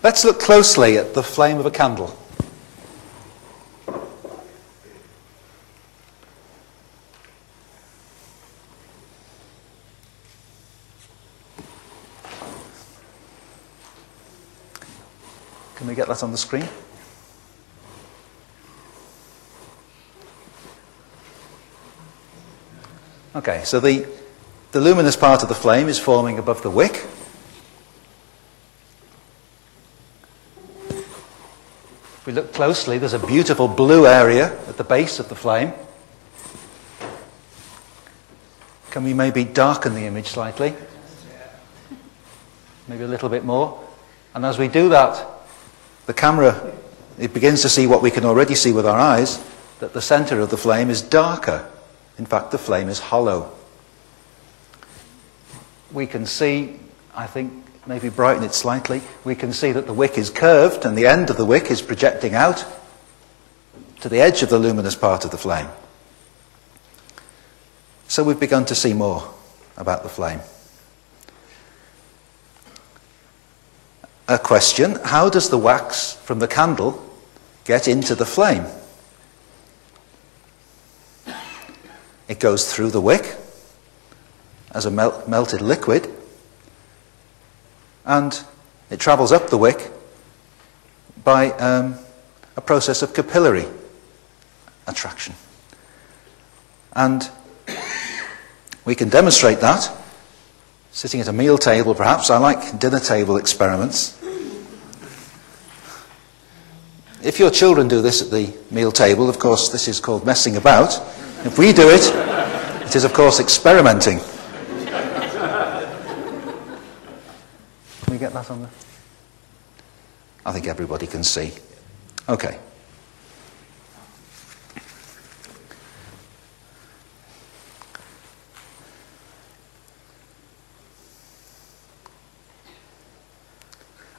Let's look closely at the flame of a candle. Can we get that on the screen? Okay, so the luminous part of the flame is forming above the wick. If we look closely, there's a beautiful blue area at the base of the flame. Can we maybe darken the image slightly? Maybe a little bit more. And as we do that, the camera, it begins to see what we can already see with our eyes, that the center of the flame is darker. In fact, the flame is hollow. We can see, I think, maybe brighten it slightly, we can see that the wick is curved and the end of the wick is projecting out to the edge of the luminous part of the flame. So we've begun to see more about the flame. A question: how does the wax from the candle get into the flame? It goes through the wick as a melted liquid, and it travels up the wick by a process of capillary attraction. And we can demonstrate that sitting at a meal table, perhaps. I like dinner table experiments. If your children do this at the meal table, of course, this is called messing about. If we do it, it is, of course, experimenting. Can we get that on there? I think everybody can see. Okay.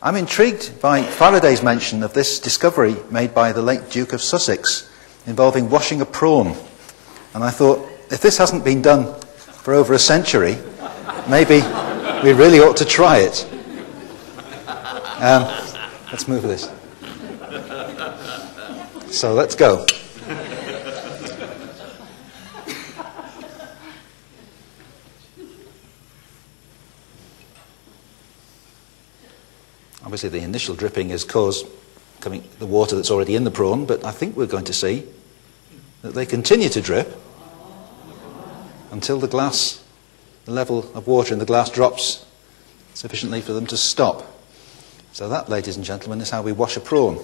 I'm intrigued by Faraday's mention of this discovery made by the late Duke of Sussex involving washing a prawn. And I thought, if this hasn't been done for over a century, maybe we really ought to try it. Let's move this. So let's go. Obviously, the initial dripping has caused the water that's already in the prawn, but I think we're going to see that they continue to drip until the level of water in the glass drops sufficiently for them to stop. So that, ladies and gentlemen, is how we wash a prawn.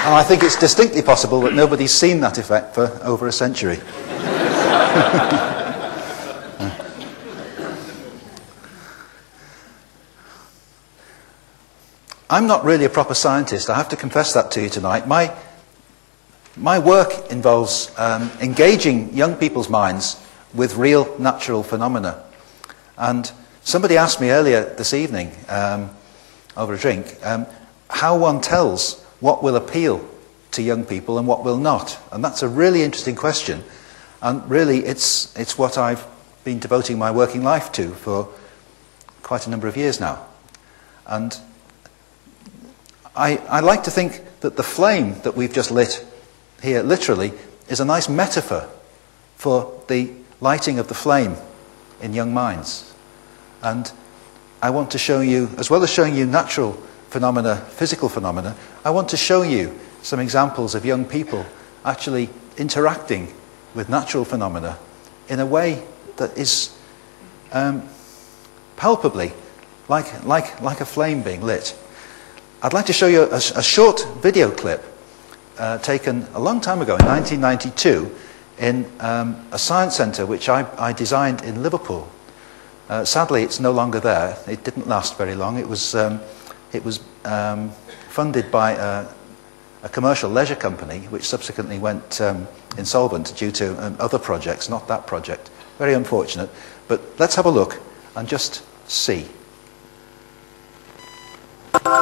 And I think it's distinctly possible that nobody's seen that effect for over a century. I'm not really a proper scientist. I have to confess that to you tonight. My work involves engaging young people's minds with real natural phenomena. And somebody asked me earlier this evening, over a drink, how one tells what will appeal to young people and what will not. And that's a really interesting question. And really, it's what I've been devoting my working life to for quite a number of years now. And I like to think that the flame that we've just lit here, literally, is a nice metaphor for the lighting of the flame in young minds. And I want to show you, as well as showing you natural phenomena, physical phenomena, I want to show you some examples of young people actually interacting with natural phenomena in a way that is palpably like a flame being lit. I'd like to show you a short video clip taken a long time ago, in 1992, in a science centre which I designed in Liverpool. Sadly, it's no longer there. It didn't last very long. It was funded by a commercial leisure company, which subsequently went insolvent due to other projects, not that project. Very unfortunate. But let's have a look and just see. Great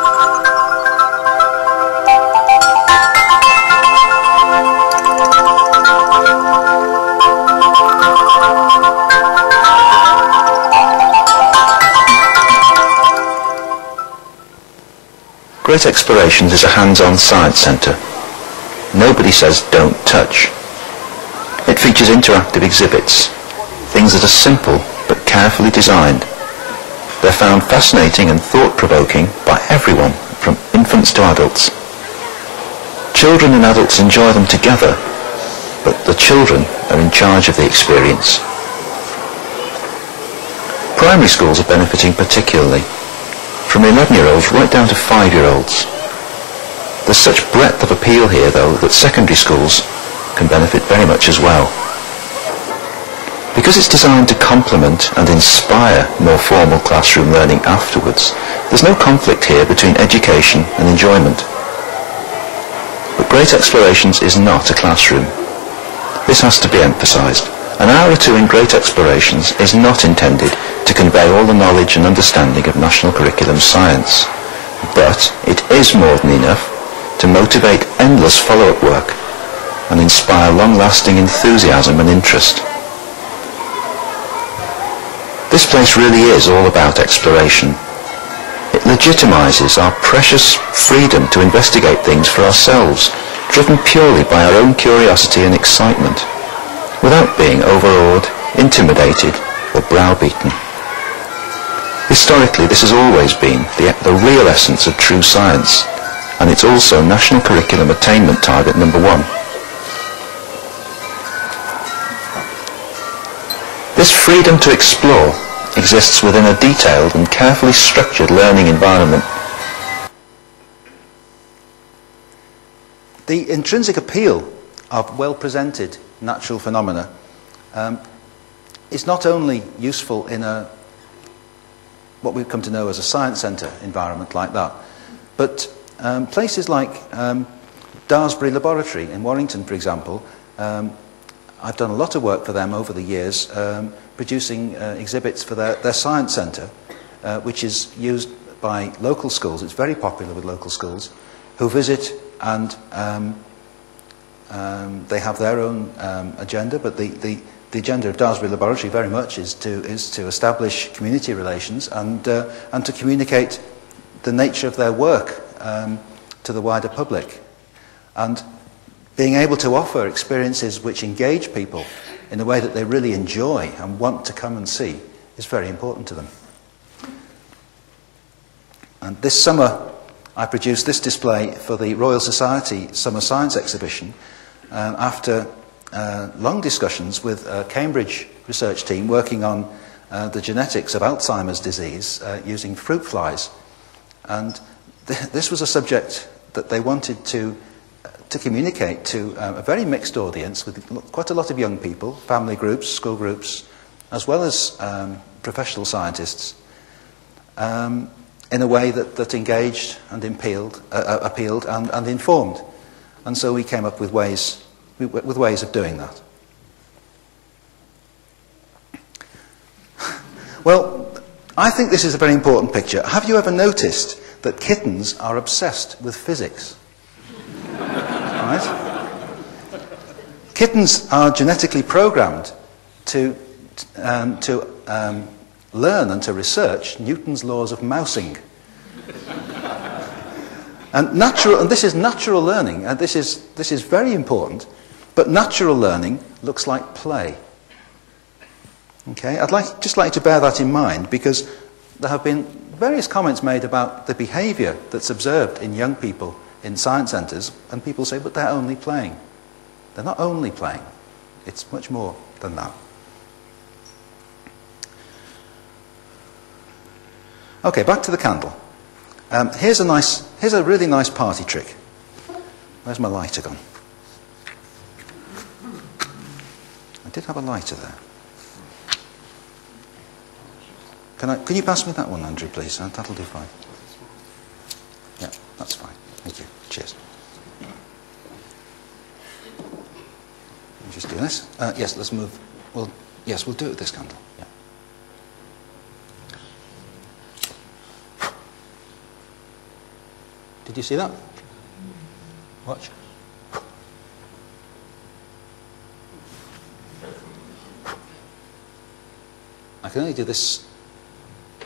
Explorations is a hands-on science centre. Nobody says don't touch. It features interactive exhibits, things that are simple but carefully designed. They're found fascinating and thought-provoking by everyone, from infants to adults. Children and adults enjoy them together, but the children are in charge of the experience. Primary schools are benefiting particularly, from 11-year-olds right down to 5-year-olds. There's such breadth of appeal here, though, that secondary schools can benefit very much as well. Because it's designed to complement and inspire more formal classroom learning afterwards, there's no conflict here between education and enjoyment. But Great Explorations is not a classroom. This has to be emphasised. An hour or two in Great Explorations is not intended to convey all the knowledge and understanding of national curriculum science, but it is more than enough to motivate endless follow-up work and inspire long-lasting enthusiasm and interest. This place really is all about exploration. It legitimises our precious freedom to investigate things for ourselves, driven purely by our own curiosity and excitement, without being overawed, intimidated, or browbeaten. Historically, this has always been the real essence of true science, and it's also National Curriculum Attainment Target number 1. This freedom to explore exists within a detailed and carefully structured learning environment. The intrinsic appeal of well-presented natural phenomena is not only useful in what we've come to know as a science centre environment like that, but places like Daresbury Laboratory in Warrington, for example, I've done a lot of work for them over the years, producing exhibits for their science centre, which is used by local schools. It's very popular with local schools who visit, and they have their own agenda, but the agenda of Daresbury Laboratory very much is to establish community relations and to communicate the nature of their work to the wider public. And being able to offer experiences which engage people in a way that they really enjoy and want to come and see is very important to them. And this summer I produced this display for the Royal Society Summer Science Exhibition after long discussions with a Cambridge research team working on the genetics of Alzheimer's disease using fruit flies. And this was a subject that they wanted to communicate to a very mixed audience with quite a lot of young people, family groups, school groups, as well as professional scientists, in a way that engaged and appealed and informed. And so we came up with ways of doing that. Well, I think this is a very important picture. Have you ever noticed that kittens are obsessed with physics? Right? Kittens are genetically programmed to learn and to research Newton's laws of mousing. And this is natural learning, and this is very important. But natural learning looks like play. Okay, I'd just like to bear that in mind, because there have been various comments made about the behaviour that's observed in young people in science centres, and people say, but they're only playing. They're not only playing. It's much more than that. Okay, back to the candle. Here's a really nice party trick. Where's my lighter gone? I did have a lighter there. Can you pass me that one, Andrew, please? That'll do fine. Yeah, that's fine. Thank you. Cheers. Let me just do this. Yes, let's move. Well, yes, we'll do it with this candle. Yeah. Did you see that? Watch. I can only do this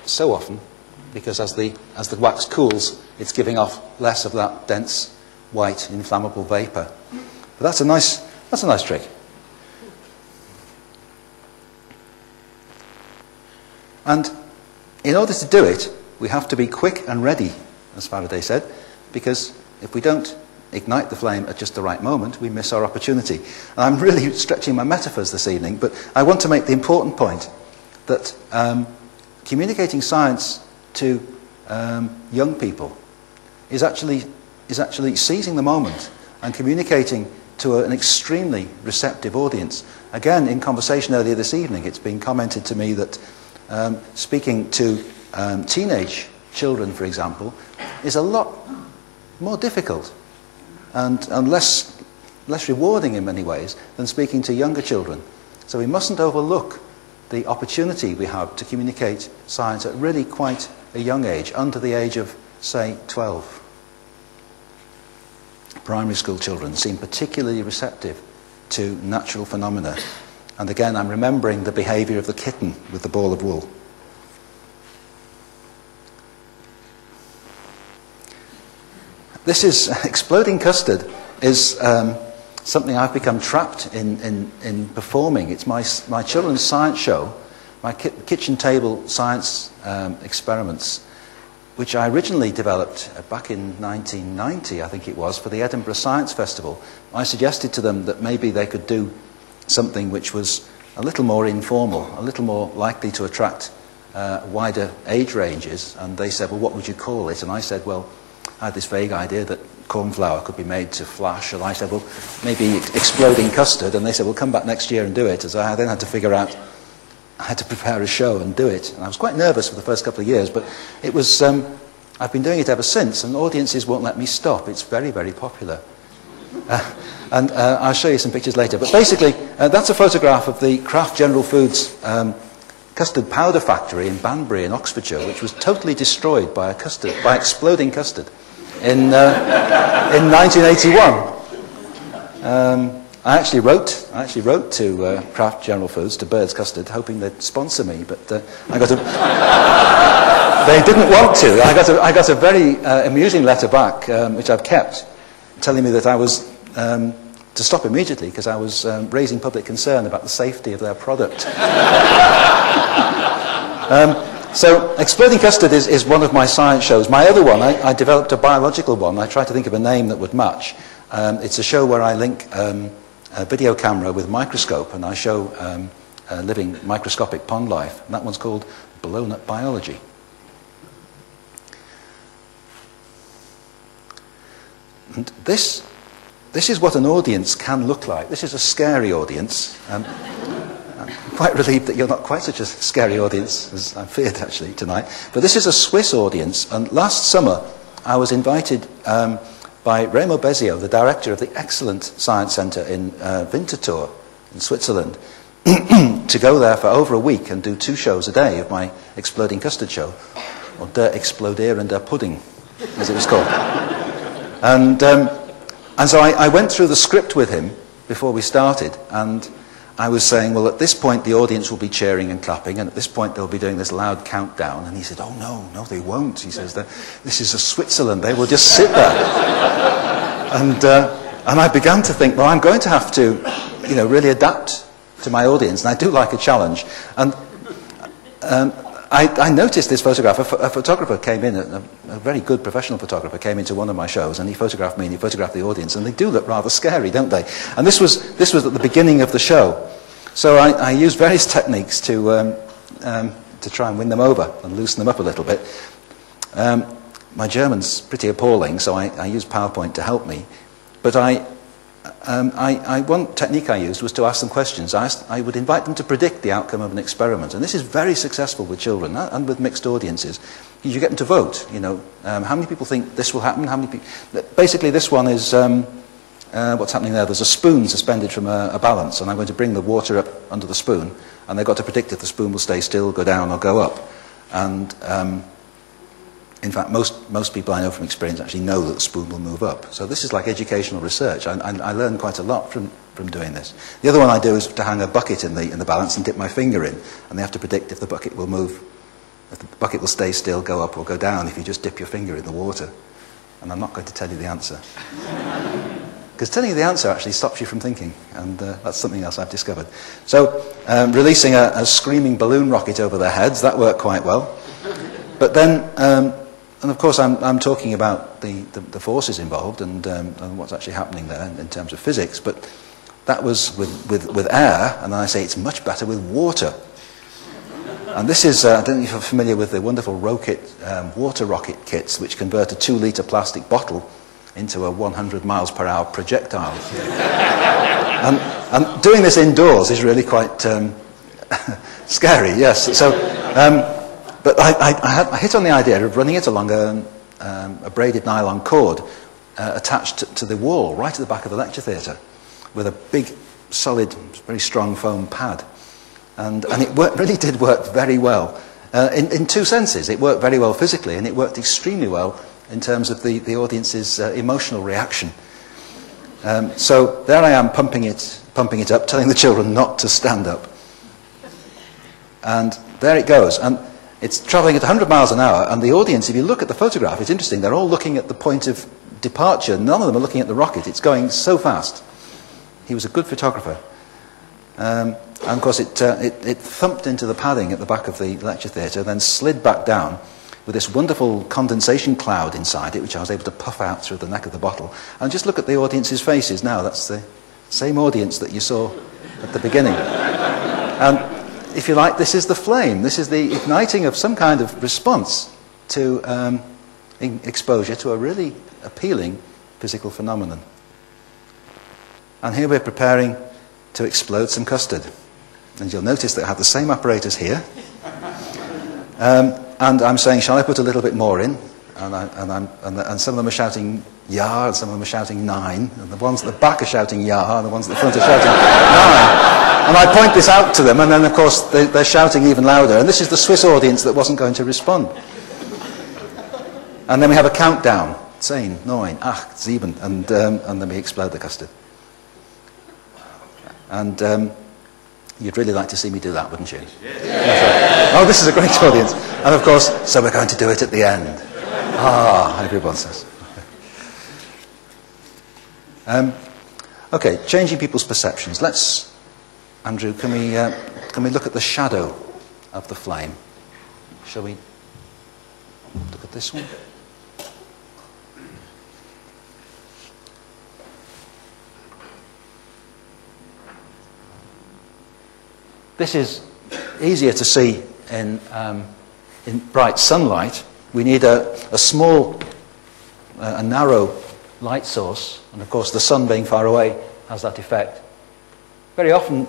so often because as the wax cools, it's giving off less of that dense, white, inflammable vapor. But that's a nice trick. And in order to do it, we have to be quick and ready, as Faraday said, because if we don't ignite the flame at just the right moment, we miss our opportunity. And I'm really stretching my metaphors this evening, but I want to make the important point that communicating science to young people is actually seizing the moment and communicating to an extremely receptive audience. Again, in conversation earlier this evening, it's been commented to me that speaking to teenage children, for example, is a lot more difficult and less rewarding in many ways than speaking to younger children. So we mustn't overlook the opportunity we have to communicate science at really quite a young age, under the age of, say, 12. Primary school children seem particularly receptive to natural phenomena. And again, I'm remembering the behaviour of the kitten with the ball of wool. This is, exploding custard is something I've become trapped in performing. It's my children's science show, my kitchen table science experiments, which I originally developed back in 1990, I think it was, for the Edinburgh Science Festival. I suggested to them that maybe they could do something which was a little more informal, a little more likely to attract wider age ranges. And they said, well, what would you call it? And I said, well, I had this vague idea that corn flour could be made to flash. And I said, well, maybe exploding custard. And they said, well, come back next year and do it. So I then had to figure out, I had to prepare a show and do it. And I was quite nervous for the first couple of years, but it was, I've been doing it ever since, and audiences won't let me stop. It's very, very popular. And I'll show you some pictures later. But basically, that's a photograph of the Kraft General Foods custard powder factory in Banbury in Oxfordshire, which was totally destroyed by exploding custard in 1981. I actually wrote to Kraft General Foods, to Bird's Custard, hoping they'd sponsor me, but I got a they didn't want to. I got a very amusing letter back, which I've kept, telling me that I was to stop immediately because I was raising public concern about the safety of their product. So exploding custard is one of my science shows. My other one, I developed a biological one. I tried to think of a name that would match. It's a show where I link a video camera with a microscope, and I show living microscopic pond life. And that one's called Blown Up Biology. And this is what an audience can look like. This is a scary audience. I'm quite relieved that you're not quite such a scary audience as I feared, actually, tonight. But this is a Swiss audience, and last summer I was invited by Remo Bezio, the director of the excellent science centre in Winterthur in Switzerland, to go there for over a week and do 2 shows a day of my exploding custard show, or Der Exploder and Der Pudding, as it was called. And so I went through the script with him before we started, and I was saying, well, at this point the audience will be cheering and clapping, and at this point they'll be doing this loud countdown. And he said, oh, no, they won't. He says, this is a Switzerland. They will just sit there. And I began to think, well, I'm going to have to, really adapt to my audience, and I do like a challenge. And I noticed this photograph. A photographer came in, a very good professional photographer came into one of my shows, and he photographed me and he photographed the audience, and they do look rather scary, don't they? And this was at the beginning of the show. So I used various techniques to try and win them over and loosen them up a little bit. My German's pretty appalling, so I used PowerPoint to help me. But one technique I used was to ask them questions. I would invite them to predict the outcome of an experiment. And this is very successful with children and with mixed audiences. You get them to vote. How many people think this will happen? How many people? Basically, this one is what's happening there. There's a spoon suspended from a balance, and I'm going to bring the water up under the spoon. And they've got to predict if the spoon will stay still, go down, or go up. And In fact, most people I know from experience actually know that the spoon will move up. So this is like educational research. I learned quite a lot from doing this. The other one I do is to hang a bucket in the balance and dip my finger in, and they have to predict if the bucket will move, if the bucket will stay still, go up or go down if you just dip your finger in the water. And I'm not going to tell you the answer. Because telling you the answer actually stops you from thinking, and that's something else I've discovered. So releasing a screaming balloon rocket over their heads, that worked quite well. But then, and of course I'm talking about the forces involved and what's actually happening there in terms of physics, but that was with air, and then I say it's much better with water. And this is, I don't know if you're familiar with the wonderful water rocket kits which convert a 2-litre plastic bottle into a 100 miles per hour projectile. and doing this indoors is really quite scary, yes. So, but I hit on the idea of running it along a braided nylon cord attached to the wall right at the back of the lecture theatre with a big, solid, very strong foam pad. And it really did work very well in two senses. It worked very well physically, and it worked extremely well in terms of the audience's emotional reaction. So there I am pumping it up, telling the children not to stand up. And there it goes. And it's travelling at 100 miles an hour, and the audience, if you look at the photograph, it's interesting, they're all looking at the point of departure. None of them are looking at the rocket. It's going so fast. He was a good photographer. And of course it thumped into the padding at the back of the lecture theatre, then slid back down with this wonderful condensation cloud inside it, which I was able to puff out through the neck of the bottle. And just look at the audience's faces now. That's the same audience that you saw at the beginning. And if you like, this is the flame. This is the igniting of some kind of response to exposure to a really appealing physical phenomenon. And here we're preparing to explode some custard. And you'll notice that I have the same apparatus here. And I'm saying, shall I put a little bit more in? And some of them are shouting, "Ya," and some of them are shouting, "9." And the ones at the back are shouting, "Ya," and the ones at the front are shouting, "9." And I point this out to them, and then, of course, they're shouting even louder. And this is the Swiss audience that wasn't going to respond. And then we have a countdown. 10, 9, 8, 7, and then we explode the custard. And you'd really like to see me do that, wouldn't you? Yes. Oh, this is a great audience. And of course, so we're going to do it at the end. Everyone says. Okay, changing people's perceptions. Let's, Andrew, can we look at the shadow of the flame? Shall we look at this one? This is easier to see in bright sunlight. We need a small, a narrow light source, and of course the sun being far away has that effect. Very often,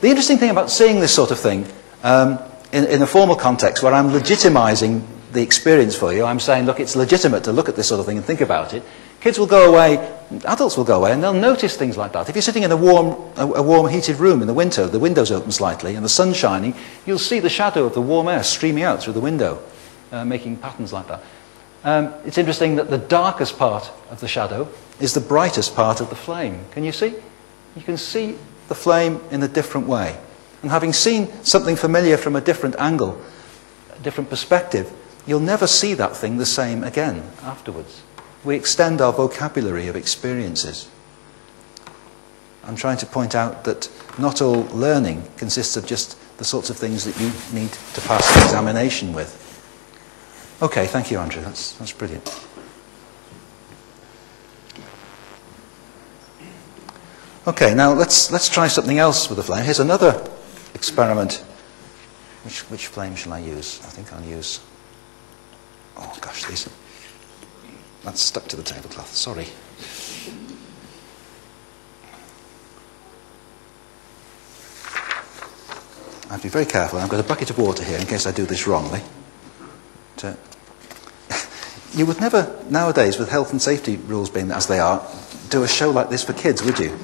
the interesting thing about seeing this sort of thing in a formal context where I'm legitimizing the experience for you, I'm saying, look, it's legitimate to look at this sort of thing and think about it. Kids will go away, adults will go away, and they'll notice things like that. If you're sitting in a warm heated room in the winter, the window's open slightly, and the sun's shining, you'll see the shadow of the warm air streaming out through the window, making patterns like that. It's interesting that the darkest part of the shadow is the brightest part of the flame. Can you see? You can see the flame in a different way. And having seen something familiar from a different angle, a different perspective, you'll never see that thing the same again afterwards. We extend our vocabulary of experiences. I'm trying to point out that not all learning consists of just the sorts of things that you need to pass the examination with. Okay, thank you, Andrew. That's brilliant. Okay, now let's try something else with the flame. Here's another experiment. Which flame shall I use? I think I'll use... Oh, gosh, that's stuck to the tablecloth. Sorry. I have to be very careful. I've got a bucket of water here in case I do this wrongly. You would never, nowadays, with health and safety rules being as they are, do a show like this for kids, would you?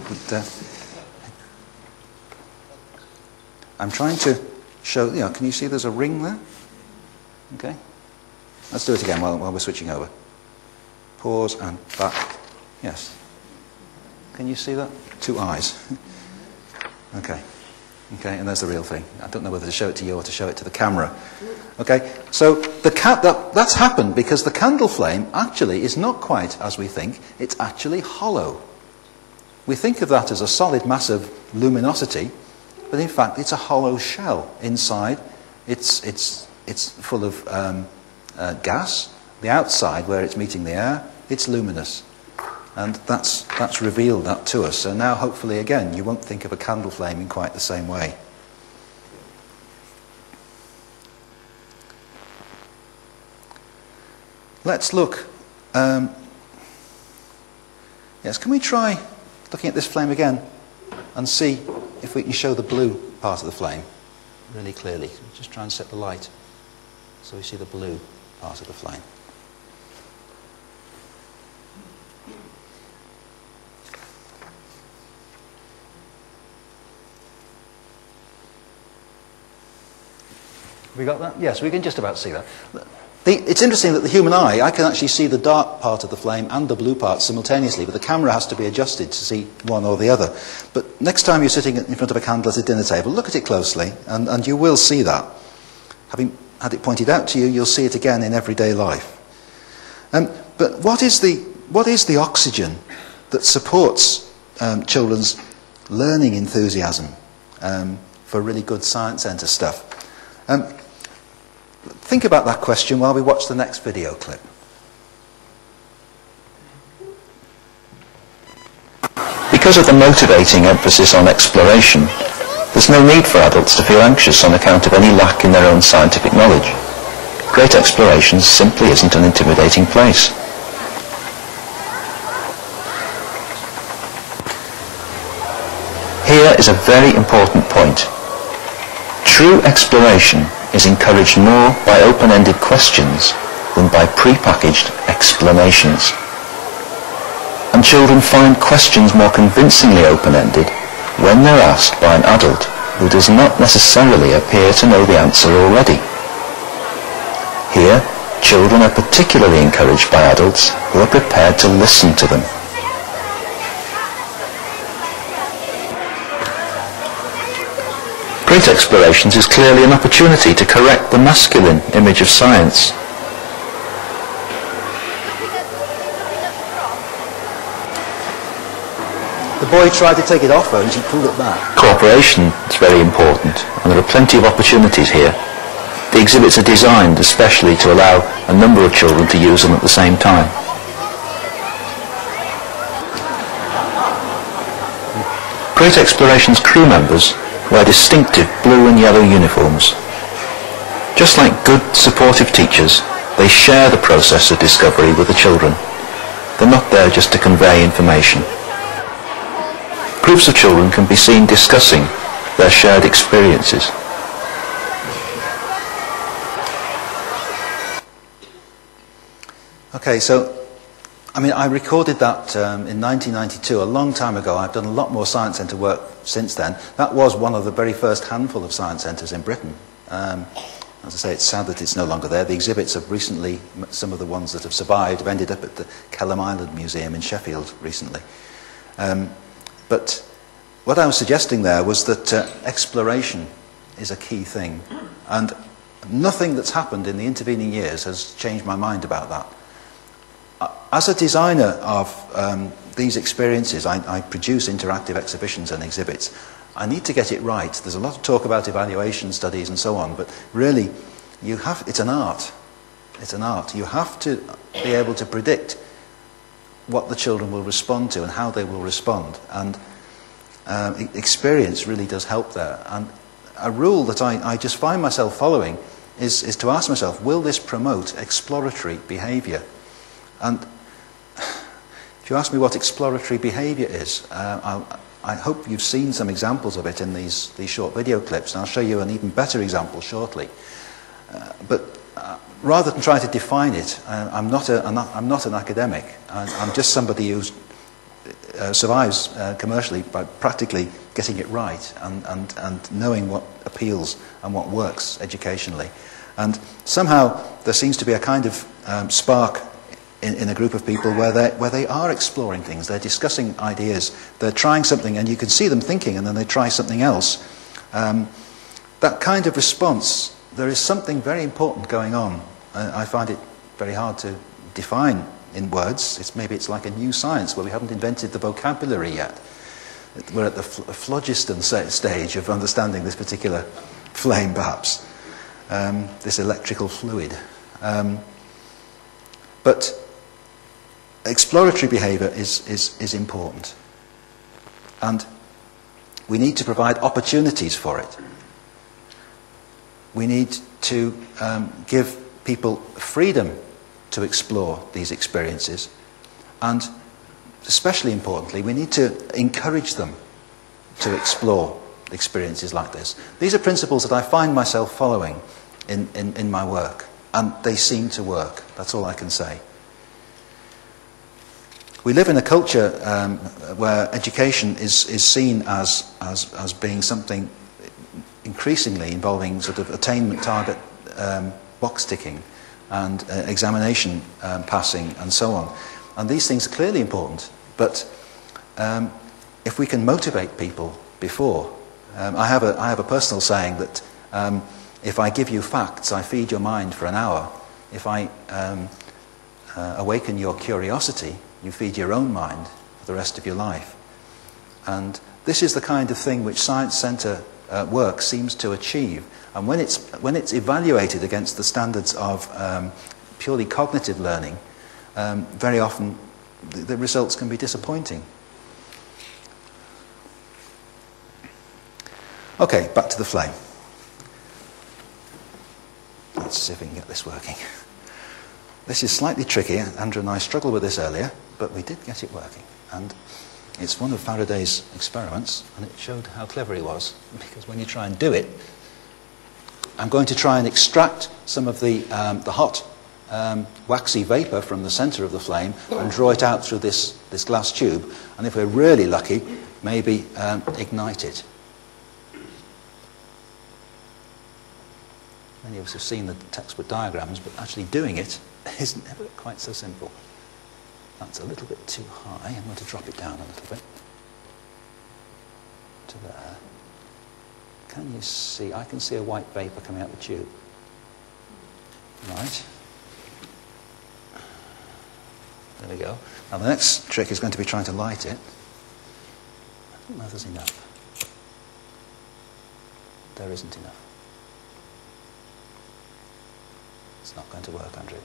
I'm trying to show, can you see there's a ring there? Okay. Let's do it again while we're switching over. Pause and back. Yes. Can you see that? 2 eyes. Okay. Okay, and there's the real thing. I don't know whether to show it to you or to show it to the camera. Okay, so that's happened because the candle flame actually is not quite as we think. It's actually hollow. We think of that as a solid mass of luminosity, but in fact it's a hollow shell inside. It's full of gas. The outside, where it's meeting the air, it's luminous. And that's revealed that to us. So now, hopefully, again, you won't think of a candle flame in quite the same way. Let's look. Yes, can we try looking at this flame again and see if we can show the blue part of the flame really clearly? Just try and set the light so we see the blue part of the flame. Have we got that? Yes, we can just about see that. It's interesting that the human eye, I can actually see the dark part of the flame and the blue part simultaneously, but the camera has to be adjusted to see one or the other. But next time you're sitting in front of a candle at a dinner table, look at it closely, and you will see that. Having had it pointed out to you, you'll see it again in everyday life. But what is the oxygen that supports children's learning enthusiasm for really good science centre stuff? Think about that question while we watch the next video clip. Because of the motivating emphasis on exploration, there's no need for adults to feel anxious on account of any lack in their own scientific knowledge. Great Explorations simply isn't an intimidating place. Here is a very important point. True exploration is encouraged more by open-ended questions than by pre-packaged explanations. And children find questions more convincingly open-ended when they're asked by an adult who does not necessarily appear to know the answer already. Here, children are particularly encouraged by adults who are prepared to listen to them. Great Explorations is clearly an opportunity to correct the masculine image of science. The boy tried to take it off her and she pulled it back. Cooperation is very important, and there are plenty of opportunities here. The exhibits are designed especially to allow a number of children to use them at the same time. Great Explorations crew members wear distinctive blue and yellow uniforms. Just like good, supportive teachers, they share the process of discovery with the children. They're not there just to convey information. Groups of children can be seen discussing their shared experiences. Okay, so I recorded that in 1992, a long time ago. I've done a lot more Science Centre work since then. That was one of the very first handful of Science Centres in Britain. As I say, it's sad that it's no longer there. The exhibits have recently, some of the ones that have survived, have ended up at the Kelham Island Museum in Sheffield recently. But what I was suggesting there was that exploration is a key thing. And nothing that's happened in the intervening years has changed my mind about that. As a designer of these experiences, I produce interactive exhibitions and exhibits. I need to get it right. There's a lot of talk about evaluation studies and so on, but really, it's an art. It's an art. You have to be able to predict what the children will respond to and how they will respond. And experience really does help there. And a rule that I just find myself following is to ask myself, will this promote exploratory behaviour? And if you ask me what exploratory behaviour is, I hope you've seen some examples of it in these short video clips, and I'll show you an even better example shortly. But rather than try to define it, I'm not an academic. I'm just somebody who survives commercially by practically getting it right and knowing what appeals and what works educationally. And somehow there seems to be a kind of spark in a group of people where they are exploring things, they're discussing ideas, they're trying something, and you can see them thinking, and then they try something else. That kind of response, there is something very important going on. I find it very hard to define in words. Maybe it's like a new science where we haven't invented the vocabulary yet. We're at the phlogiston stage of understanding this particular flame, perhaps, this electrical fluid. But exploratory behaviour is important, and we need to provide opportunities for it. We need to give people freedom to explore these experiences, and especially importantly, we need to encourage them to explore experiences like this. These are principles that I find myself following in my work, and they seem to work. That's all I can say. We live in a culture where education is seen as being something increasingly involving sort of attainment target box ticking and examination passing and so on. And these things are clearly important, but if we can motivate people before, I have a personal saying that if I give you facts, I feed your mind for an hour. If I awaken your curiosity, you feed your own mind for the rest of your life. And this is the kind of thing which Science Centre work seems to achieve. And when it's evaluated against the standards of purely cognitive learning, very often the results can be disappointing. Okay, back to the flame. Let's see if we can get this working. This is slightly tricky. Andrew and I struggled with this earlier, but we did get it working. And it's one of Faraday's experiments, and it showed how clever he was, because when you try and do it, I'm going to try and extract some of the hot waxy vapour from the centre of the flame and draw it out through this glass tube, and if we're really lucky, maybe ignite it. Many of us have seen the textbook diagrams, but actually doing it isn't ever quite so simple. That's a little bit too high. I'm going to drop it down a little bit to there. Can you see? I can see a white vapour coming out the tube. Right. There we go. Now the next trick is going to be trying to light it. I don't know if there's enough. There isn't enough. It's not going to work, Andrew.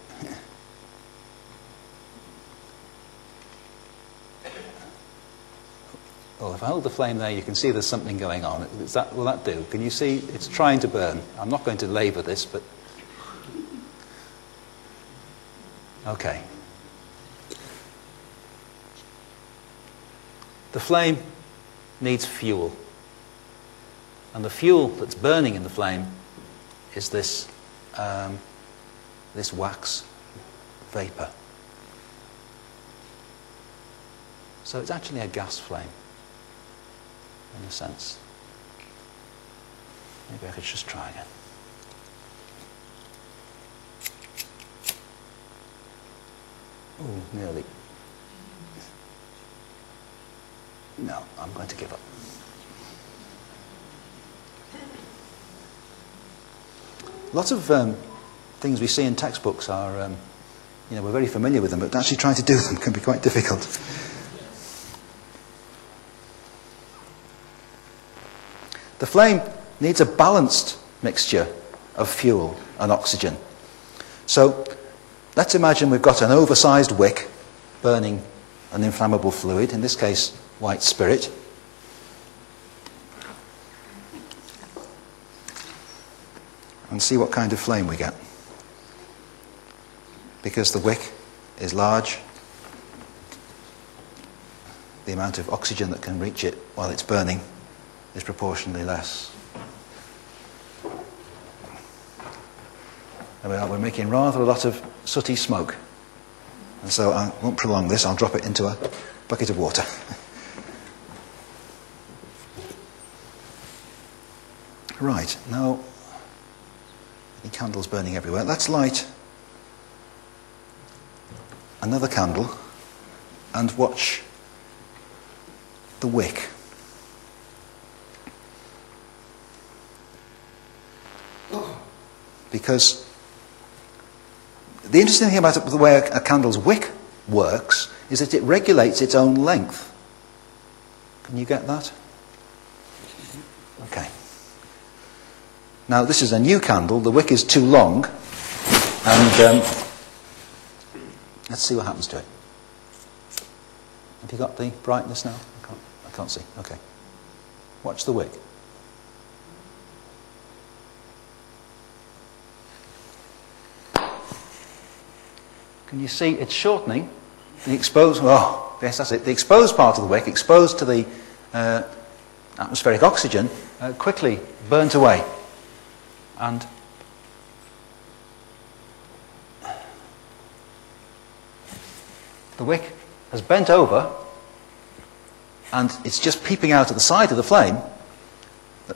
Well, if I hold the flame there, you can see there's something going on. Will that do? Can you see? It's trying to burn. I'm not going to labour this, but... Okay. The flame needs fuel. And the fuel that's burning in the flame is this wax vapour. So it's actually a gas flame, in a sense. Maybe I could just try again. Oh, nearly. No, I'm going to give up. Lots of things we see in textbooks are, we're very familiar with them, but actually trying to do them can be quite difficult. The flame needs a balanced mixture of fuel and oxygen. So let's imagine we've got an oversized wick burning an inflammable fluid, in this case white spirit. And see what kind of flame we get. Because the wick is large, the amount of oxygen that can reach it while it's burning is proportionally less. There we are, we're making rather a lot of sooty smoke. And so I won't prolong this, I'll drop it into a bucket of water. Right, now candles burning everywhere. Let's light another candle and watch the wick. Because the interesting thing about the way a candle's wick works is that it regulates its own length. Can you get that? Okay. Now this is a new candle. The wick is too long, and let's see what happens to it. Have you got the brightness now? I can't see. Okay. Watch the wick. Can you see it's shortening? The exposed, oh, yes, that's it. The exposed part of the wick, exposed to the atmospheric oxygen, quickly burnt away. And the wick has bent over, and it's just peeping out at the side of the flame.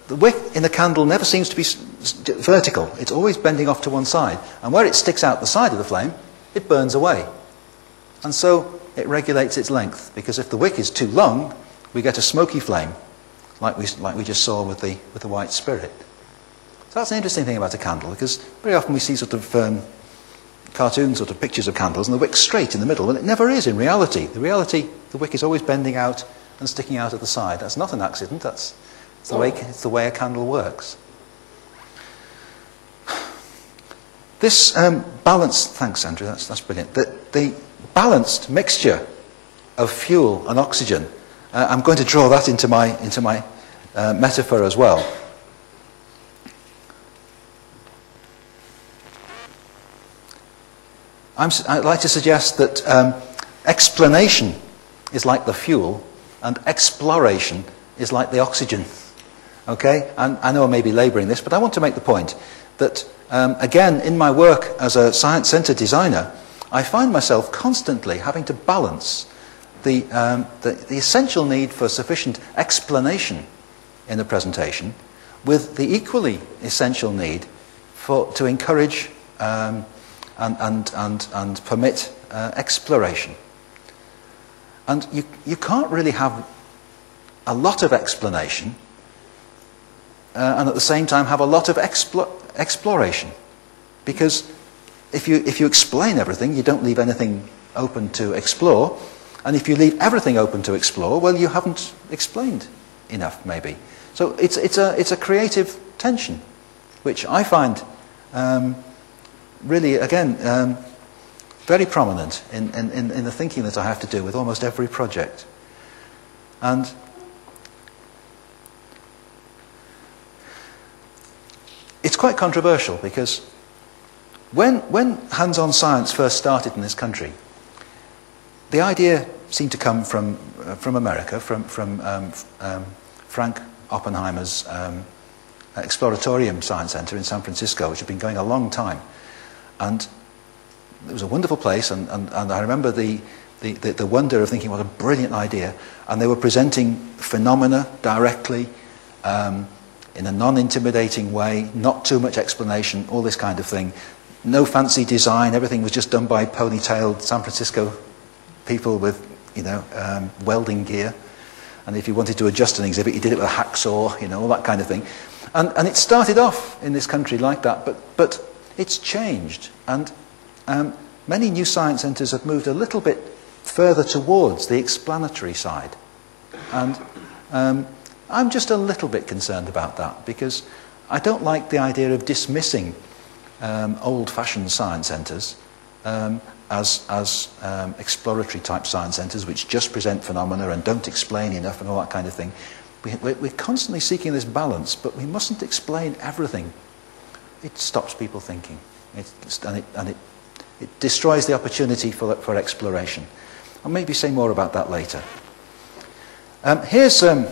The wick in the candle never seems to be vertical. It's always bending off to one side. And where it sticks out the side of the flame, it burns away. And so it regulates its length, because if the wick is too long, we get a smoky flame, like we just saw with the white spirit. So that's an interesting thing about a candle, because very often we see sort of cartoon sort of pictures of candles, and the wick's straight in the middle, and it never is in reality. The wick is always bending out and sticking out at the side. That's not an accident. It's the way a candle works. This balanced, thanks Andrew, that's brilliant. The balanced mixture of fuel and oxygen, I'm going to draw that into my metaphor as well. I'd like to suggest that explanation is like the fuel and exploration is like the oxygen. Okay? And I know I may be labouring this, but I want to make the point that, again, in my work as a science-centred designer, I find myself constantly having to balance the essential need for sufficient explanation in the presentation with the equally essential need to encourage and permit exploration. And you can't really have a lot of explanation and at the same time have a lot of exploration, because if you explain everything, you don't leave anything open to explore, and if you leave everything open to explore, well, you haven't explained enough, maybe. So it's a creative tension, which I find really, again, very prominent in the thinking that I have to do with almost every project. And it's quite controversial, because when hands-on science first started in this country, the idea seemed to come from America, from Frank Oppenheimer's Exploratorium Science Center in San Francisco, which had been going a long time. And it was a wonderful place, and I remember the wonder of thinking, what a brilliant idea. And they were presenting phenomena directly, in a non-intimidating way, not too much explanation, all this kind of thing. No fancy design, everything was just done by ponytailed San Francisco people with, welding gear. And if you wanted to adjust an exhibit, you did it with a hacksaw, all that kind of thing. And it started off in this country like that, but it's changed. And many new science centres have moved a little bit further towards the explanatory side. And I'm just a little bit concerned about that, because I don't like the idea of dismissing old-fashioned science centres as exploratory type science centres which just present phenomena and don't explain enough and all that kind of thing. We're constantly seeking this balance, but we mustn't explain everything. It stops people thinking, and it destroys the opportunity for exploration. I'll maybe say more about that later. Here's an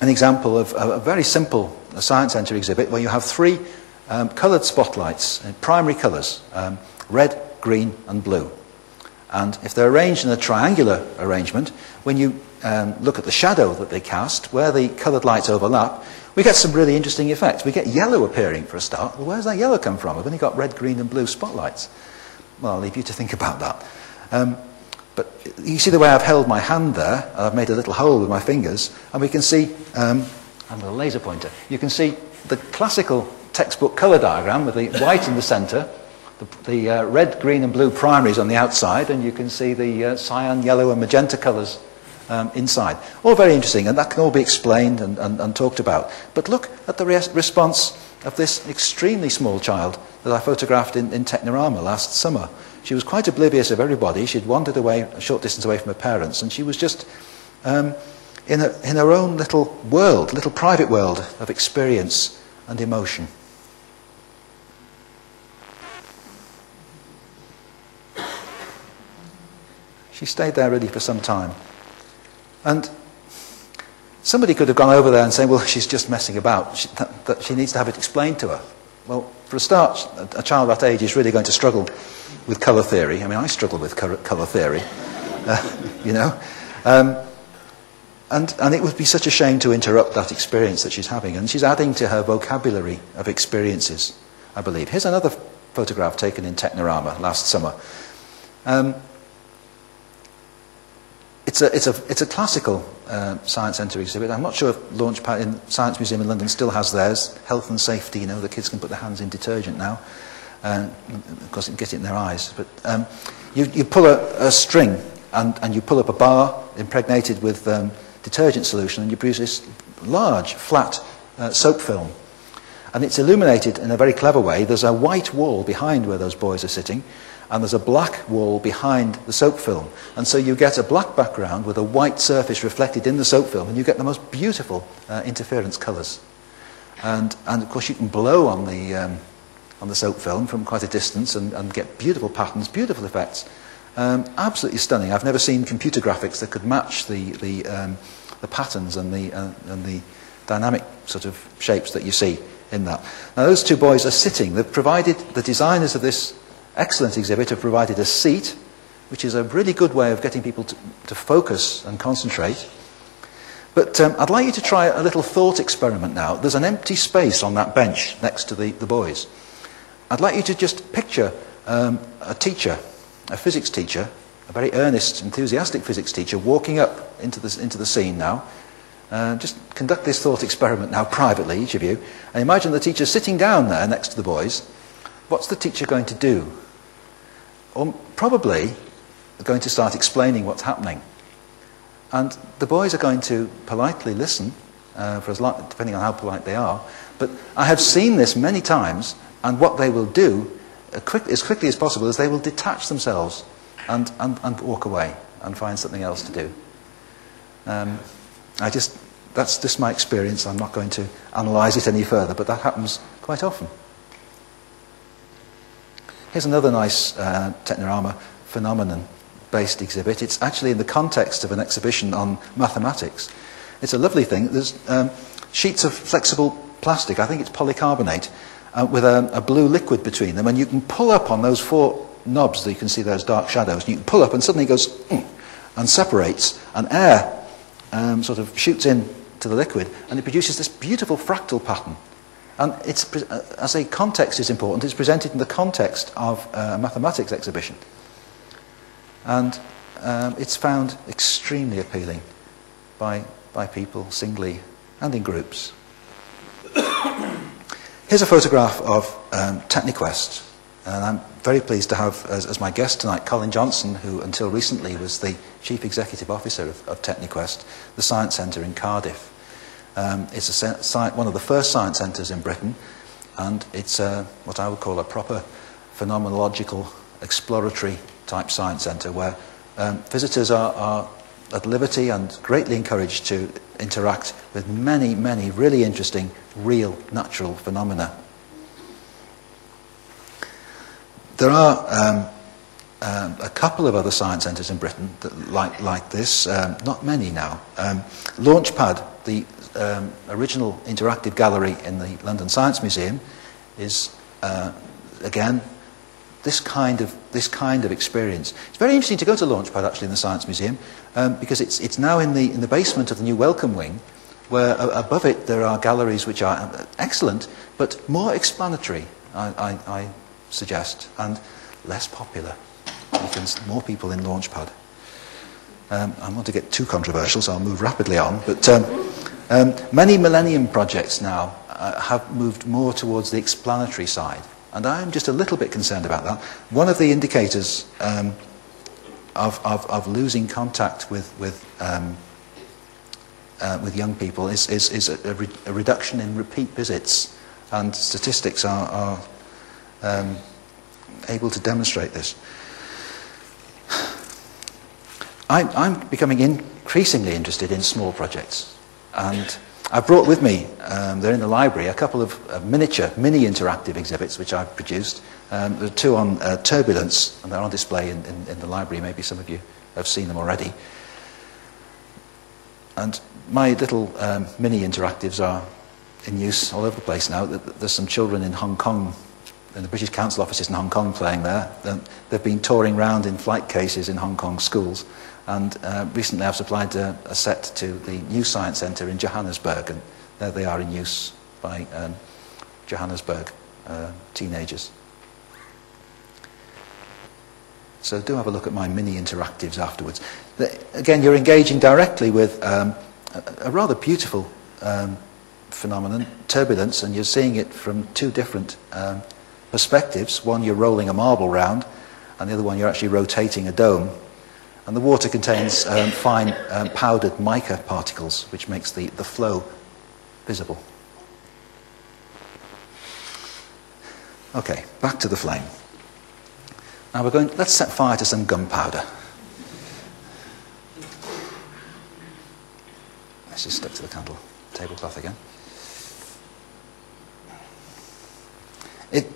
example of a very simple science centre exhibit where you have three coloured spotlights in primary colours, red, green and blue. And if they're arranged in a triangular arrangement, when you look at the shadow that they cast, where the coloured lights overlap, We get some really interesting effects. We get yellow appearing for a start. Well, where's that yellow come from? I've only got red, green and blue spotlights. Well, I'll leave you to think about that. But you see the way I've held my hand there, and I've made a little hole with my fingers, and we can see, I'm with a laser pointer, you can see the classical textbook colour diagram with the white in the centre, the red, green and blue primaries on the outside, and you can see the cyan, yellow and magenta colours inside. All very interesting, and that can all be explained and talked about. But look at the response of this extremely small child that I photographed in Technorama last summer. She was quite oblivious of everybody. She'd wandered away, a short distance away from her parents, and she was just in her own little world, little private world of experience and emotion. She stayed there really for some time. And somebody could have gone over there and said, well, she's just messing about, that she needs to have it explained to her. Well, for a start, a child that age is really going to struggle with colour theory. I mean, I struggle with colour theory, you know. And it would be such a shame to interrupt that experience that she's having. And she's adding to her vocabulary of experiences, I believe. Here's another photograph taken in Technorama last summer. It's a classical science centre exhibit. I'm not sure if Launchpad in Science Museum in London still has theirs. Health and safety, you know, the kids can put their hands in detergent now. Of course, you can get it in their eyes. But you pull a string and you pull up a bar impregnated with detergent solution, and you produce this large, flat soap film. And it's illuminated in a very clever way. There's a white wall behind where those boys are sitting, and there's a black wall behind the soap film. And so you get a black background with a white surface reflected in the soap film, and you get the most beautiful interference colours. And of course you can blow on the soap film from quite a distance and get beautiful patterns, beautiful effects. Absolutely stunning. I've never seen computer graphics that could match the patterns and the dynamic sort of shapes that you see in that. Now those two boys are sitting. They've provided, the designers of this excellent exhibit have provided a seat, which is a really good way of getting people to focus and concentrate. But I'd like you to try a little thought experiment now. There's an empty space on that bench next to the boys. I'd like you to just picture a teacher, a physics teacher, a very earnest, enthusiastic physics teacher, walking up into the scene now. Just conduct this thought experiment now privately, each of you, and imagine the teacher sitting down there next to the boys. What's the teacher going to do? Or probably going to start explaining what's happening. And the boys are going to politely listen, for as long, depending on how polite they are. But I have seen this many times, and what they will do, as quickly as possible, is they will detach themselves and walk away and find something else to do. That's just my experience. I'm not going to analyse it any further, but that happens quite often. Here's another nice Technorama phenomenon-based exhibit. It's actually in the context of an exhibition on mathematics. It's a lovely thing. There's sheets of flexible plastic, I think it's polycarbonate, with a blue liquid between them, and you can pull up on those four knobs that you can see, those dark shadows. You can pull up and suddenly it goes and separates, and air sort of shoots in to the liquid, and it produces this beautiful fractal pattern. And it's, as a context is important, it's presented in the context of a mathematics exhibition. And it's found extremely appealing by people singly and in groups. Here's a photograph of TechniQuest. And I'm very pleased to have as my guest tonight Colin Johnson, who until recently was the Chief Executive Officer of TechniQuest, the Science Centre in Cardiff. It's one of the first science centres in Britain, and it's what I would call a proper phenomenological, exploratory type science centre where visitors are at liberty and greatly encouraged to interact with many, many really interesting, real, natural phenomena. There are a couple of other science centres in Britain that like this, not many now. Launchpad, the original interactive gallery in the London Science Museum, is again this kind of experience. It's very interesting to go to Launchpad actually in the Science Museum because it's now in the basement of the new Welcome Wing, where above it there are galleries which are excellent, but more explanatory, I suggest, and less popular. More people in Launchpad. I don't want to get too controversial, so I'll move rapidly on. But many Millennium projects now have moved more towards the explanatory side, and I'm just a little bit concerned about that. One of the indicators of losing contact with young people is a reduction in repeat visits, and statistics are able to demonstrate this. I'm becoming increasingly interested in small projects, and I've brought with me, they're in the library, a couple of miniature, mini-interactive exhibits which I've produced. There are two on turbulence, and they're on display in the library. Maybe some of you have seen them already. And my little mini-interactives are in use all over the place now. There's some children in Hong Kong, in the British Council offices in Hong Kong playing there. They've been touring around in flight cases in Hong Kong schools. And recently I've supplied a set to the New Science Centre in Johannesburg, and there they are in use by Johannesburg teenagers. So do have a look at my mini-interactives afterwards. Again, you're engaging directly with a rather beautiful phenomenon, turbulence, and you're seeing it from two different perspectives. One, you're rolling a marble round, and the other one, you're actually rotating a dome. And the water contains fine powdered mica particles, which makes the flow visible. Okay, back to the flame. Now let's set fire to some gunpowder. Let's just stick to the candle tablecloth again. It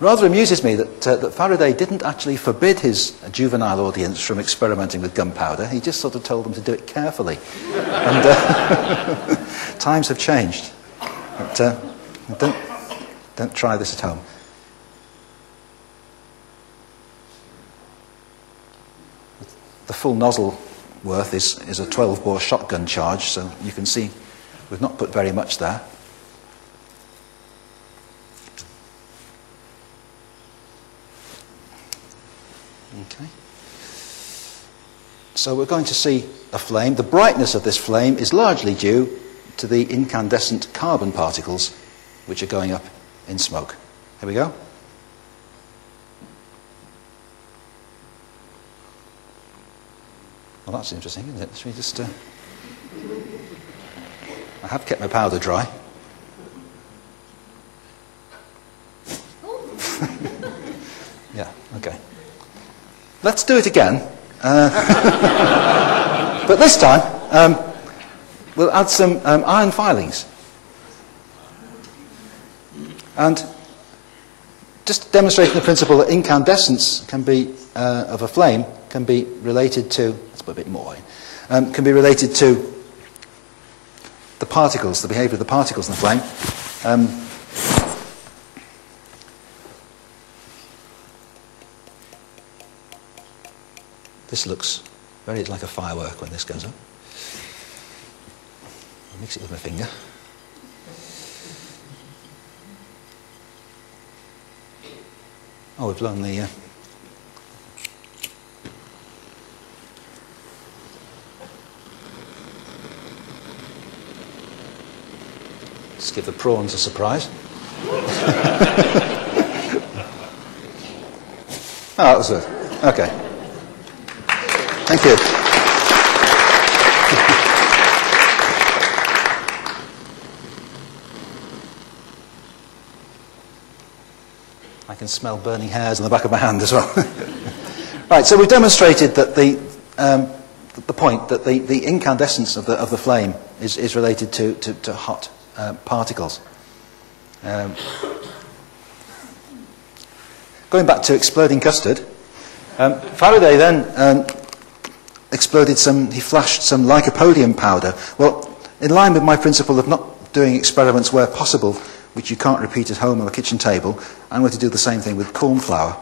rather amuses me that Faraday didn't actually forbid his juvenile audience from experimenting with gunpowder. He just sort of told them to do it carefully. And times have changed. But, don't try this at home. The full nozzle worth is a 12-bore shotgun charge, so you can see we've not put very much there. Okay. So we're going to see a flame. The brightness of this flame is largely due to the incandescent carbon particles which are going up in smoke. Here we go. Well, that's interesting, isn't it? Should we just... I have kept my powder dry. Yeah, okay. Let's do it again. But this time, we'll add some iron filings. And just demonstrating the principle that incandescence can be, of a flame, can be related to, let's put a bit more in, can be related to the particles, the behaviour of the particles in the flame. This looks very like a firework when this goes up. I'll mix it with my finger. Oh, we've blown the... Let's give the prawns a surprise. Oh, that was it. Okay. Thank you. I can smell burning hairs on the back of my hand as well. Right, so we've demonstrated that the point that the incandescence of the flame is related to hot particles. Going back to exploding custard, Faraday then he flashed some lycopodium powder. Well, in line with my principle of not doing experiments where possible, which you can't repeat at home on a kitchen table, I'm going to do the same thing with corn flour.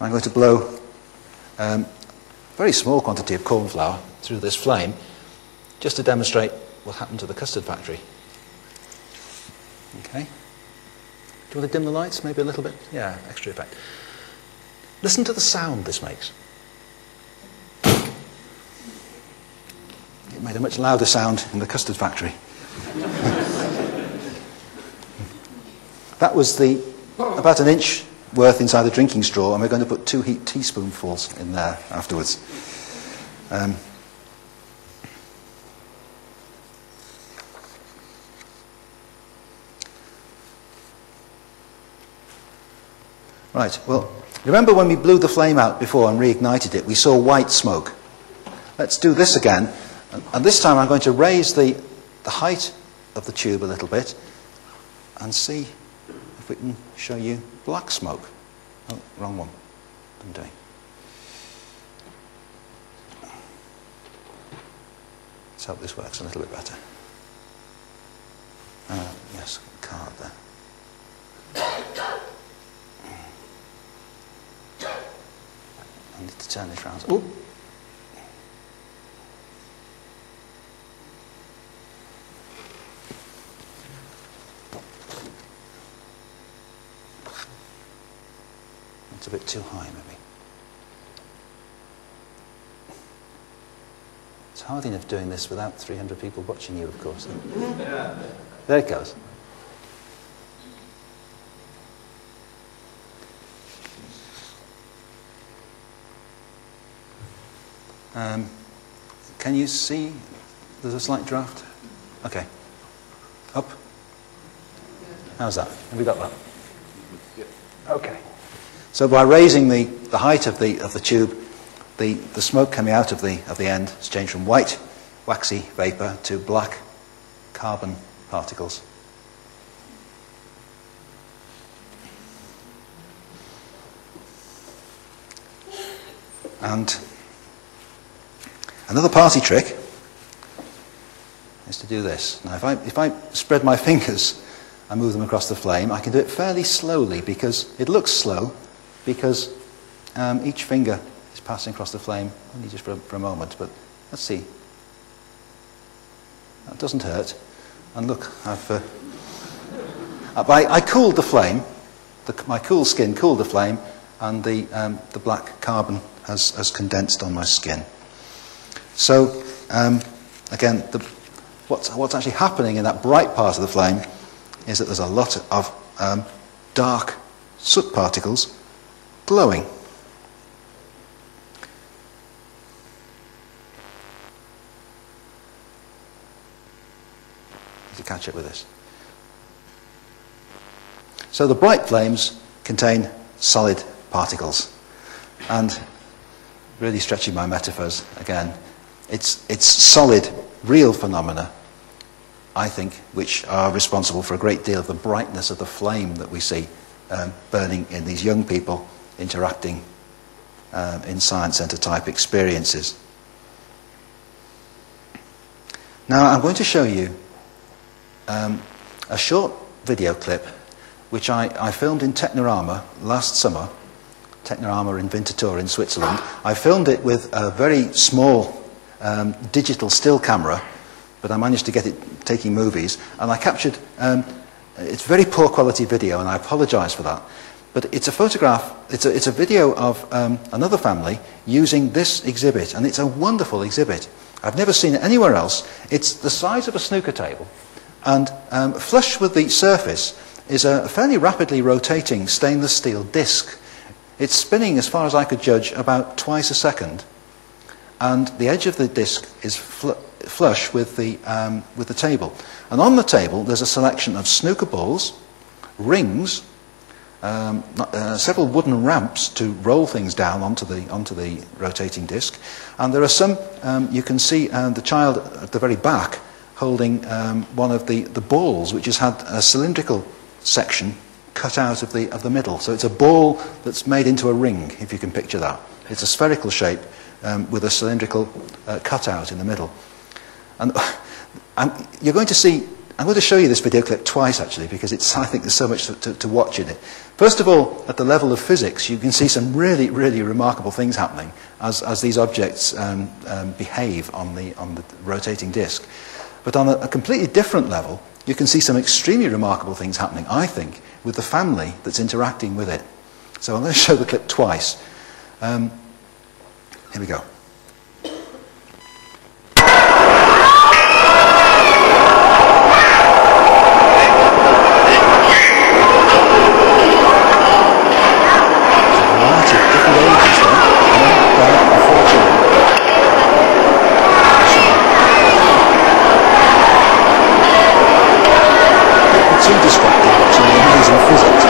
I'm going to blow a very small quantity of corn flour through this flame, just to demonstrate what happened to the Custard factory. Okay. Do you want to dim the lights? Maybe a little bit? Yeah, extra effect. Listen to the sound this makes. It made a much louder sound in the Custard factory. That was about an inch worth inside the drinking straw, and we're going to put 2 heaped teaspoonfuls in there afterwards. Right, well, remember when we blew the flame out before and reignited it, we saw white smoke. Let's do this again, and this time I'm going to raise the height of the tube a little bit and see if we can show you black smoke. Oh, wrong one. I'm doing. Let's hope this works a little bit better. Yes, card there. I need to turn this round. Ooh. It's a bit too high, maybe. It's hard enough doing this without 300 people watching you, of course. Yeah. There it goes. Can you see there's a slight draft? Okay. Up. How's that? Have we got that? Okay. So by raising the height of the tube, the smoke coming out of the end has changed from white, waxy vapour to black carbon particles. And another party trick is to do this. Now, if I spread my fingers and move them across the flame, I can do it fairly slowly because it looks slow, because each finger is passing across the flame only just for a moment. But let's see. That doesn't hurt. And look, I cooled the flame. My cool skin cooled the flame, and the black carbon has condensed on my skin. So, again, what's actually happening in that bright part of the flame is that there's a lot of dark soot particles glowing. To catch up with this. So the bright flames contain solid particles, and really stretching my metaphors again, it's solid, real phenomena, I think, which are responsible for a great deal of the brightness of the flame that we see burning in these young people interacting in science centre type experiences. Now I'm going to show you a short video clip which I filmed in Technorama last summer, Technorama in Winterthur in Switzerland. I filmed it with a very small digital still camera, but I managed to get it taking movies, and I captured, it's very poor quality video, and I apologise for that, but it's a photograph, it's a video of another family using this exhibit, and it's a wonderful exhibit. I've never seen it anywhere else. It's the size of a snooker table, and flush with the surface is a fairly rapidly rotating stainless steel disc. It's spinning, as far as I could judge, about twice a second, and the edge of the disc is flush with the table. And on the table there's a selection of snooker balls, rings, several wooden ramps to roll things down onto the rotating disc, and there are some, you can see the child at the very back holding one of the balls, which has had a cylindrical section cut out of the middle. So it's a ball that's made into a ring, if you can picture that. It's a spherical shape with a cylindrical cutout in the middle. And you're going to see, I'm going to show you this video clip twice actually, because I think there's so much to watch in it. First of all, at the level of physics, you can see some really, really remarkable things happening as these objects behave on the rotating disc. But on a completely different level, you can see some extremely remarkable things happening, I think, with the family that's interacting with it. So I'm going to show the clip twice. Here we go. Too distracted watching the amazing physics.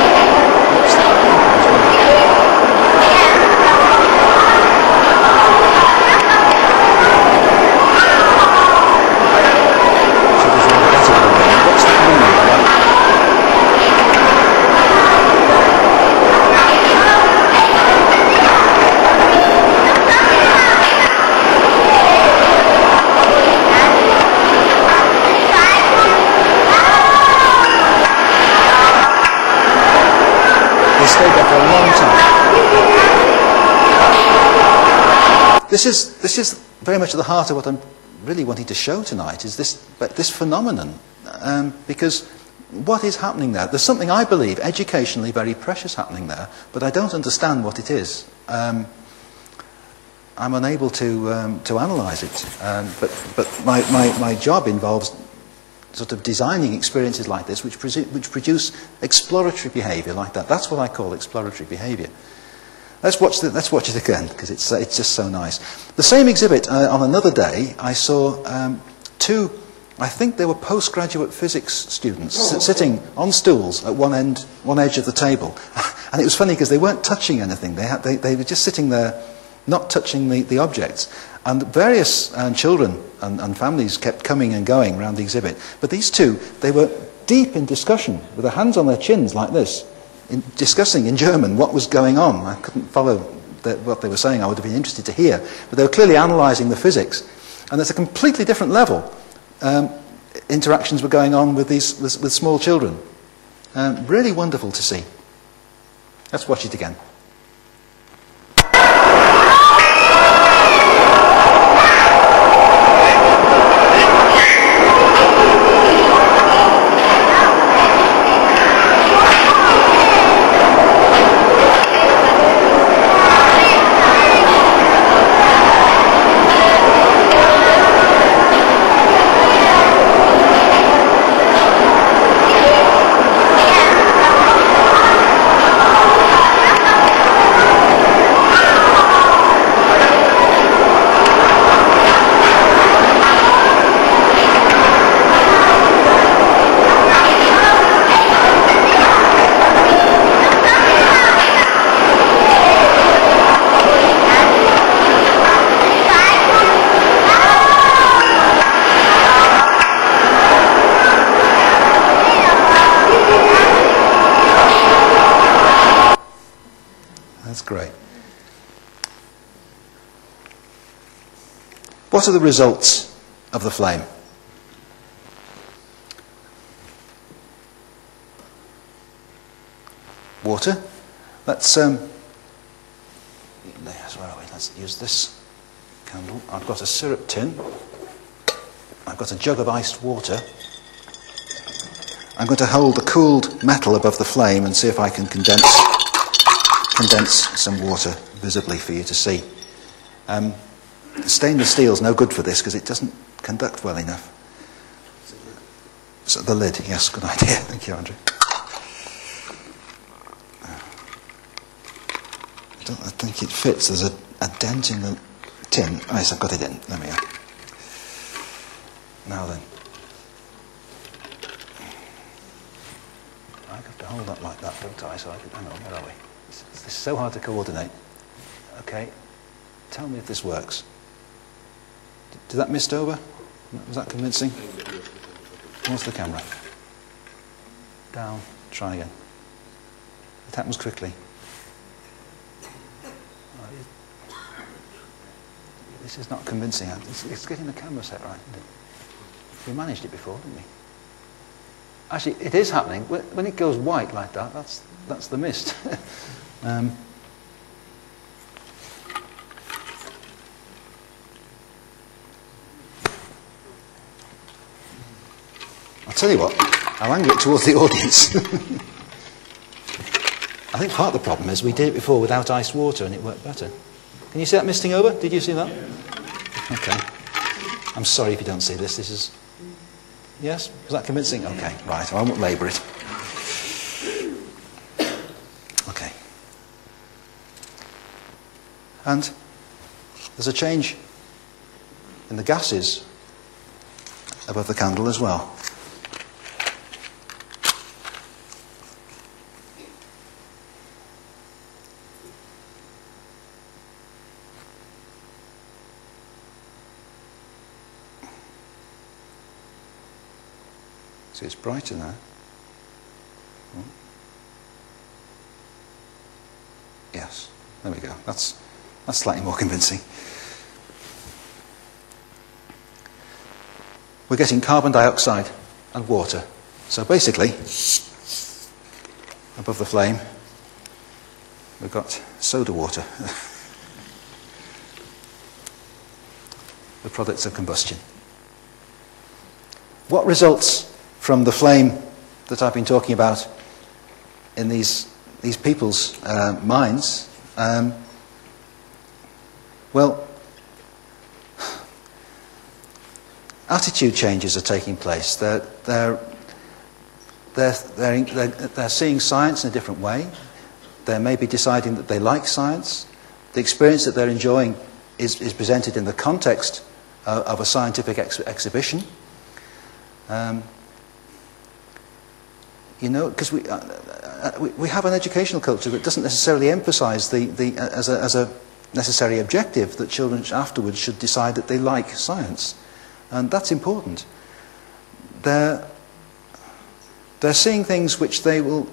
This is very much at the heart of what I'm really wanting to show tonight, is this phenomenon. Because what is happening there? There's something, I believe, educationally very precious happening there, but I don't understand what it is. I'm unable to analyse it. But my job involves sort of designing experiences like this which produce exploratory behaviour like that. That's what I call exploratory behaviour. Let's watch it again, because it's just so nice. The same exhibit, on another day, I saw two, I think they were postgraduate physics students sitting on stools at one edge of the table. And it was funny because they weren't touching anything. They were just sitting there, not touching the objects. And various children and families kept coming and going around the exhibit. But these two, they were deep in discussion, with their hands on their chins like this, discussing in German what was going on. I couldn't follow what they were saying. I would have been interested to hear. But they were clearly analysing the physics. And at a completely different level, interactions were going on with small children. Really wonderful to see. Let's watch it again. Great. What are the results of the flame? Water. Let's where are we? Let's use this candle. I've got a syrup tin. I've got a jug of iced water. I'm going to hold the cooled metal above the flame and see if I can condense some water visibly for you to see. Stainless steel is no good for this because it doesn't conduct well enough. So the lid, yes, good idea. Thank you, Andrew. I think it fits. There's a dent in the tin. Oh, yes, I've got it in. There we are. Now then. I have to hold that like that, don't I? So I can, hang on, where are we? This is so hard to coordinate. Okay, tell me if this works. Did that mist over? Was that convincing? Where's the camera? Down. Try again. It happens quickly. This is not convincing. It's getting the camera set right, isn't it? We managed it before, didn't we? Actually, it is happening. When it goes white like that, that's the mist. tell you what, I'll angle it towards the audience. I think part of the problem is we did it before without iced water and it worked better. Can you see that misting over? Did you see that? Okay. I'm sorry if you don't see this. This is... Yes? Was that convincing? Okay, right. I won't labour it. Okay. And there's a change in the gases above the candle as well. See, it's brighter now. Yes, there we go. That's slightly more convincing. We're getting carbon dioxide and water. So basically, above the flame, we've got soda water. The products of combustion. What results from the flame that I've been talking about in these people's minds? Well, attitude changes are taking place. They're seeing science in a different way. They may be deciding that they like science. The experience that they're enjoying is presented in the context of a scientific exhibition. You know, because we have an educational culture that doesn't necessarily emphasise as a necessary objective that children afterwards should decide that they like science, and that's important. They're seeing things which they will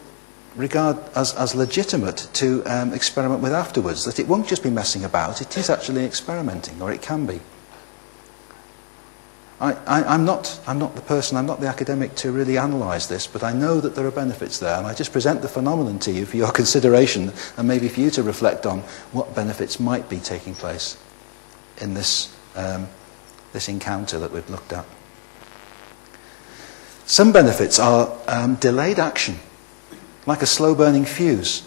regard as legitimate to experiment with afterwards. That it won't just be messing about; it is actually experimenting, or it can be. I'm not the person, I'm not the academic to really analyse this, but I know that there are benefits there, and I just present the phenomenon to you for your consideration, and maybe for you to reflect on what benefits might be taking place in this encounter that we've looked at. Some benefits are delayed action, like a slow-burning fuse.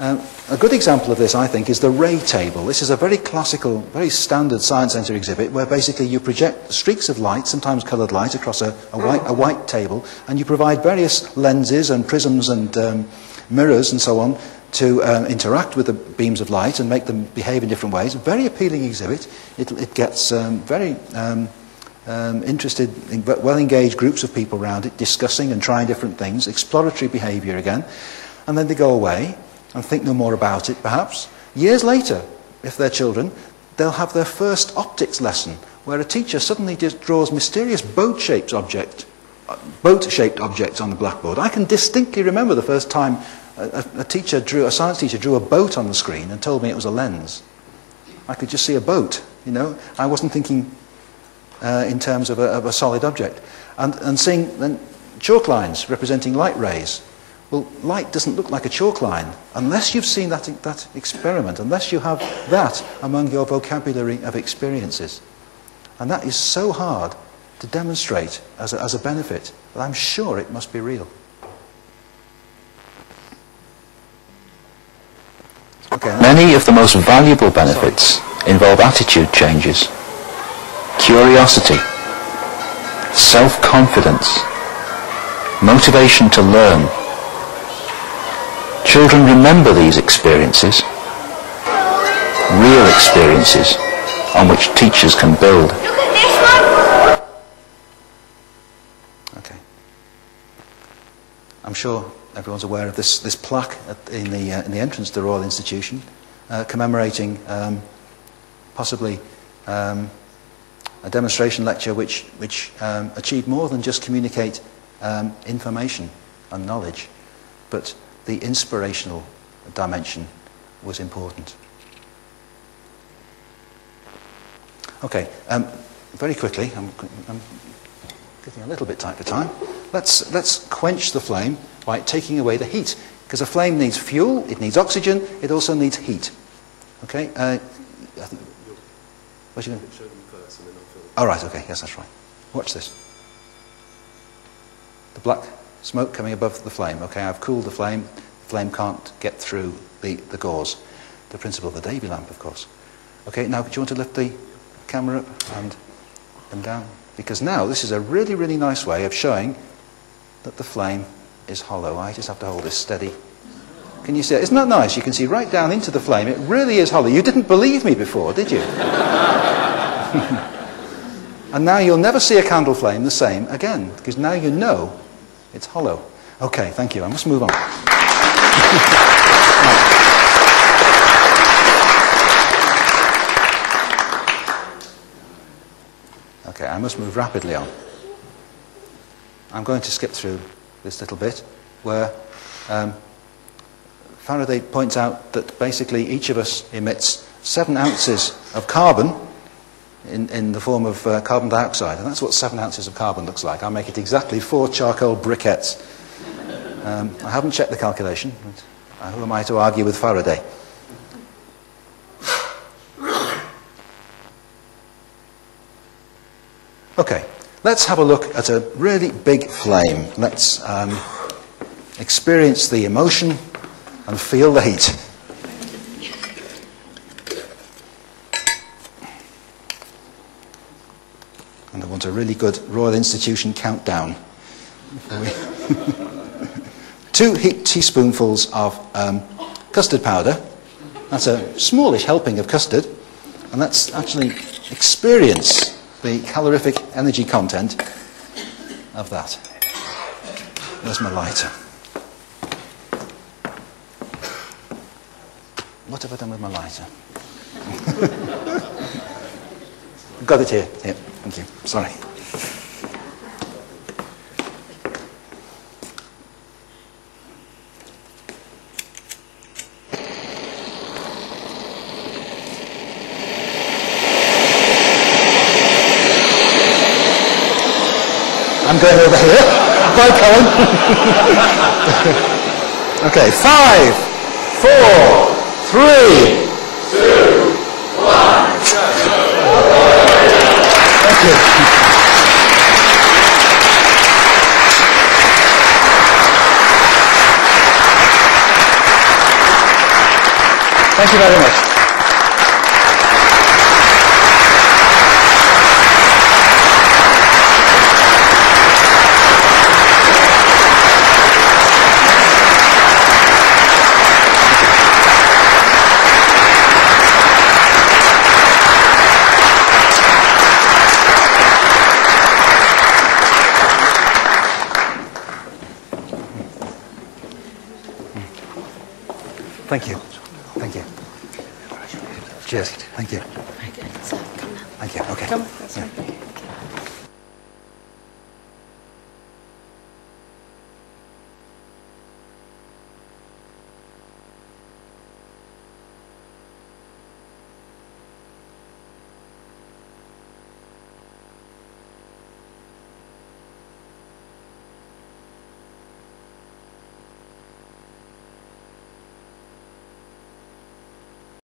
A good example of this, I think, is the ray table. This is a very classical, very standard science centre exhibit where basically you project streaks of light, sometimes coloured light, across a white table, and you provide various lenses and prisms and mirrors and so on to interact with the beams of light and make them behave in different ways. A very appealing exhibit. It gets very interested, well-engaged groups of people around it, discussing and trying different things, exploratory behaviour again, and then they go away and think no more about it, perhaps. Years later, if they're children, they'll have their first optics lesson, where a teacher suddenly just draws mysterious boat-shaped objects on the blackboard. I can distinctly remember the first time a science teacher drew a boat on the screen and told me it was a lens. I could just see a boat, you know. I wasn't thinking in terms of a solid object. And seeing chalk lines representing light rays. Well, light doesn't look like a chalk line unless you've seen that experiment, unless you have that among your vocabulary of experiences. And that is so hard to demonstrate as a benefit, but I'm sure it must be real. Okay, many of the most valuable benefits involve attitude changes, curiosity, self-confidence, motivation to learn. Children remember these experiences, real experiences on which teachers can build. Okay. I'm sure everyone's aware of this plaque in the entrance to the Royal Institution, commemorating possibly a demonstration lecture which achieved more than just communicate information and knowledge, but the inspirational dimension was important. Okay, very quickly, I'm getting a little bit tight for time. Let's quench the flame by taking away the heat, because a flame needs fuel, it needs oxygen, it also needs heat. Okay, I think. What's you going to show them first, and then I'll fill. All right. Okay. Yes, that's right. Watch this. black smoke coming above the flame. Okay, I've cooled the flame. The flame can't get through the gauze. The principle of the Davy lamp, of course. Okay, now do you want to lift the camera up and down? Because now this is a really, really nice way of showing that the flame is hollow. I just have to hold this steady. Can you see it? Isn't that nice? You can see right down into the flame. It really is hollow. You didn't believe me before, did you? And now you'll never see a candle flame the same again, because now you know it's hollow. Okay, thank you. I must move on. Okay, I must move rapidly on. I'm going to skip through this little bit where Faraday points out that basically each of us emits 7 ounces of carbon in the form of carbon dioxide, and that's what 7 ounces of carbon looks like. I'll make it exactly 4 charcoal briquettes. I haven't checked the calculation, but who am I to argue with Faraday? Okay, let's have a look at a really big flame. Let's experience the emotion and feel the heat. And I want a really good Royal Institution countdown. 2 teaspoonfuls of custard powder. That's a smallish helping of custard. And let's actually experience the calorific energy content of that. Where's my lighter? What have I done with my lighter? Got it here. Here, thank you. Sorry. I'm going over here. Bye, Colin. Okay, 5, 4, 3, 2, 1. Thank you. Thank you very much. Thank you. Thank you. Cheers. Thank you. So, come now. Thank you. Okay. Come. That's Yeah. right.